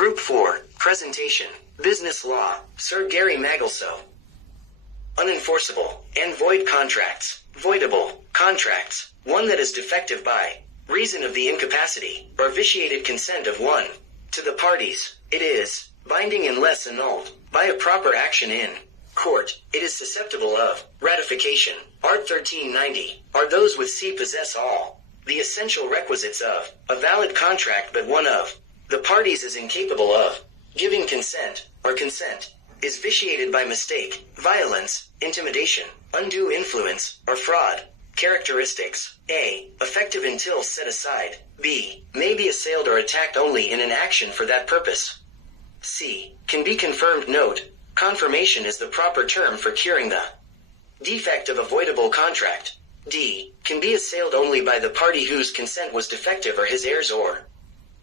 Group 4, Presentation, Business Law, Sir Gary Magelso. Unenforceable and void contracts. Voidable contracts. One that is defective by reason of the incapacity or vitiated consent of one. To the parties, it is binding unless annulled by a proper action in court. It is susceptible of ratification. Art 1390. Are those with C possess all the essential requisites of a valid contract, but one of the parties is incapable of giving consent, or consent is vitiated by mistake, violence, intimidation, undue influence, or fraud. Characteristics. A. Effective until set aside. B. May be assailed or attacked only in an action for that purpose. C. Can be confirmed. Note: confirmation is the proper term for curing the defect of a voidable contract. D. Can be assailed only by the party whose consent was defective or his heirs or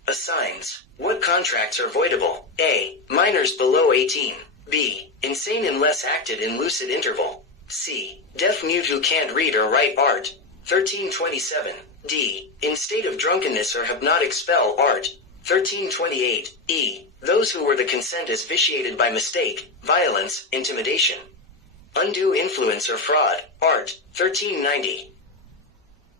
assigns. What contracts are voidable? A. Minors below 18. B. Insane unless acted in lucid interval. C. Deaf mute who can't read or write. Art 1327. D. In state of drunkenness or hypnotic spell. Art 1328. E. Those who were the consent is vitiated by mistake, violence, intimidation, undue influence or fraud. Art 1390.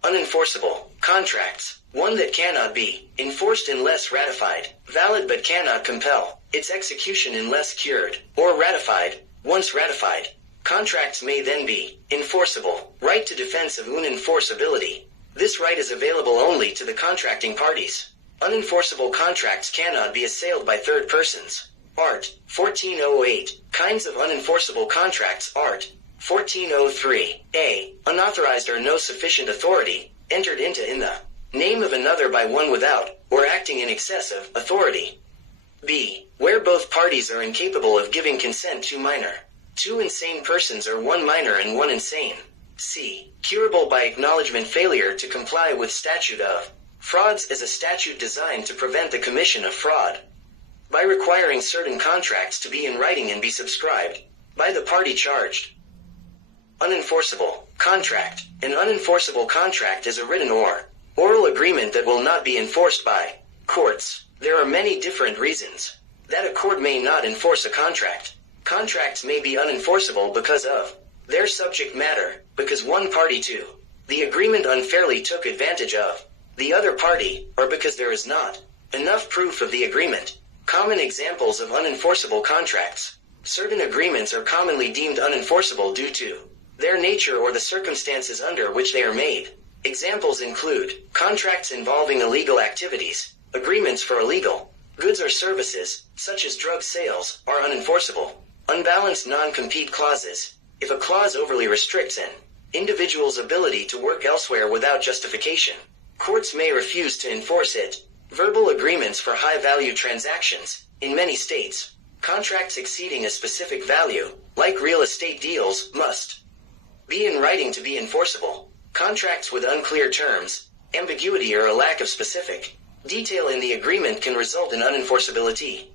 Unenforceable contracts. One that cannot be enforced unless ratified, valid but cannot compel its execution unless cured or ratified. Once ratified, contracts may then be enforceable. Right to defense of unenforceability. This right is available only to the contracting parties. Unenforceable contracts cannot be assailed by third persons. Art 1408. Kinds of unenforceable contracts. Art 1403. A. Unauthorized or no sufficient authority entered into in the name of another by one without, or acting in excess of, authority. B. Where both parties are incapable of giving consent to minor. Two insane persons or one minor and one insane. C. Curable by acknowledgement. Failure to comply with statute of frauds is a statute designed to prevent the commission of fraud by requiring certain contracts to be in writing and be subscribed by the party charged. Unenforceable contract. An unenforceable contract is a written or oral agreement that will not be enforced by courts. There are many different reasons that a court may not enforce a contract. Contracts may be unenforceable because of their subject matter, because one party to the agreement unfairly took advantage of the other party, or because there is not enough proof of the agreement. Common examples of unenforceable contracts. Certain agreements are commonly deemed unenforceable due to their nature or the circumstances under which they are made. Examples include contracts involving illegal activities. Agreements for illegal goods or services, such as drug sales, are unenforceable. Unbalanced non-compete clauses. If a clause overly restricts an individual's ability to work elsewhere without justification, courts may refuse to enforce it. Verbal agreements for high-value transactions. In many states, contracts exceeding a specific value, like real estate deals, must be in writing to be enforceable. Contracts with unclear terms, ambiguity, or a lack of specific detail in the agreement can result in unenforceability.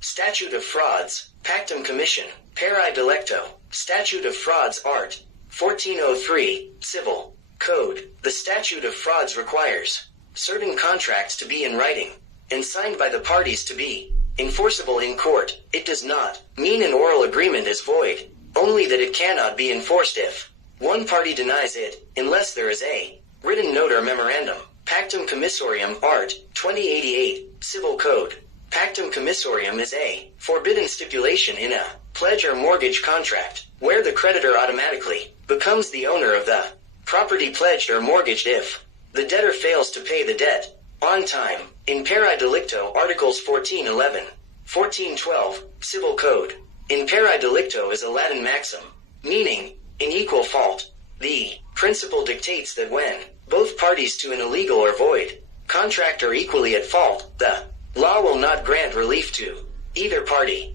Statute of Frauds, Pactum Commission, Peri Delicto, Statute of Frauds. Art 1403, Civil Code. The Statute of Frauds requires certain contracts to be in writing and signed by the parties to be enforceable in court. It does not mean an oral agreement is void, only that it cannot be enforced if one party denies it, unless there is a written note or memorandum. Pactum Commissorium. Art 2088, Civil Code. Pactum Commissorium is a forbidden stipulation in a pledge or mortgage contract, where the creditor automatically becomes the owner of the property pledged or mortgaged if the debtor fails to pay the debt on time. In Peri Delicto, Articles 1411, 1412, Civil Code. In Peri Delicto is a Latin maxim, meaning in equal fault. The principle dictates that when both parties to an illegal or void contract are equally at fault, the law will not grant relief to either party.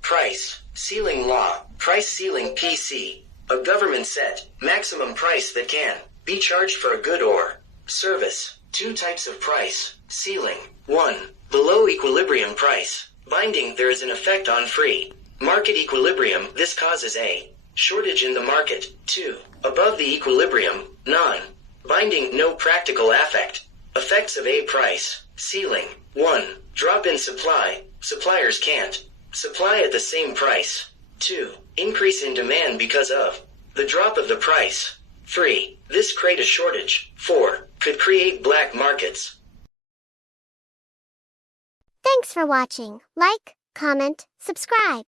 Price ceiling law. Price ceiling. PC. A government set maximum price that can be charged for a good or service. Two types of price ceiling. 1. Below equilibrium price. Binding. There is an effect on free market equilibrium. This causes a shortage in the market. 2. Above the equilibrium. Non-binding. No practical effect. Effects of a price ceiling. 1. Drop in supply, suppliers can't supply at the same price. 2. Increase in demand because of the drop of the price. 3. This create a shortage. 4. Could create black markets. Thanks for watching. Like, comment, subscribe.